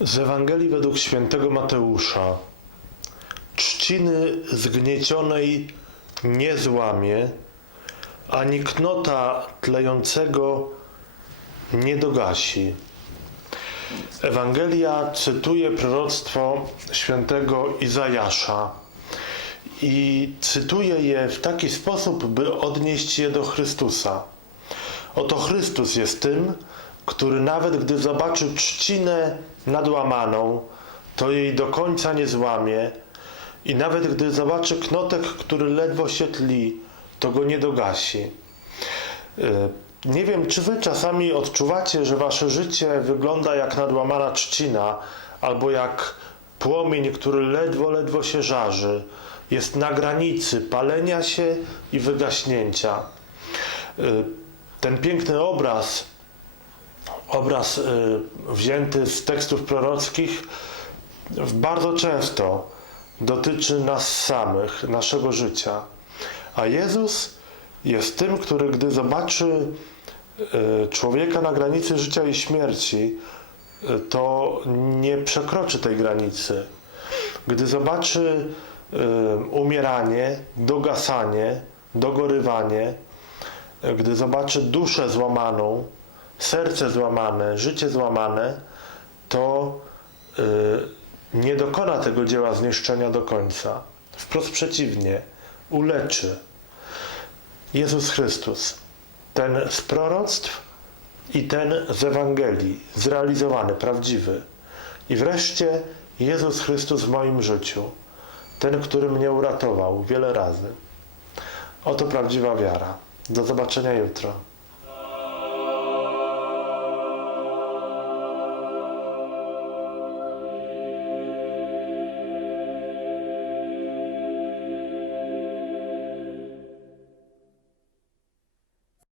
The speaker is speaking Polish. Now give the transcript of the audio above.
Z Ewangelii według świętego Mateusza. Trzciny zgniecionej nie złamie, ani knota tlejącego nie dogasi. Ewangelia cytuje proroctwo świętego Izajasza i cytuje je w taki sposób, by odnieść je do Chrystusa. Oto Chrystus jest tym, który nawet gdy zobaczy trzcinę nadłamaną, to jej do końca nie złamie i nawet gdy zobaczy knotek, który ledwo się tli, to go nie dogasi. Y, Nie wiem, czy wy czasami odczuwacie, że wasze życie wygląda jak nadłamana trzcina, albo jak płomień, który ledwo, ledwo się żarzy. Jest na granicy palenia się i wygaśnięcia. Y, Ten piękny obraz, obraz y, wzięty z tekstów prorockich, bardzo często dotyczy nas samych, naszego życia. A Jezus jest tym, który gdy zobaczy y, człowieka na granicy życia i śmierci, y, to nie przekroczy tej granicy. Gdy zobaczy umieranie, dogasanie, dogorywanie, gdy zobaczy duszę złamaną, serce złamane, życie złamane, to y, nie dokona tego dzieła zniszczenia do końca. Wprost przeciwnie, uleczy. Jezus Chrystus, ten z proroctw i ten z Ewangelii, zrealizowany, prawdziwy. I wreszcie Jezus Chrystus w moim życiu, ten, który mnie uratował wiele razy. Oto prawdziwa wiara. Do zobaczenia jutro.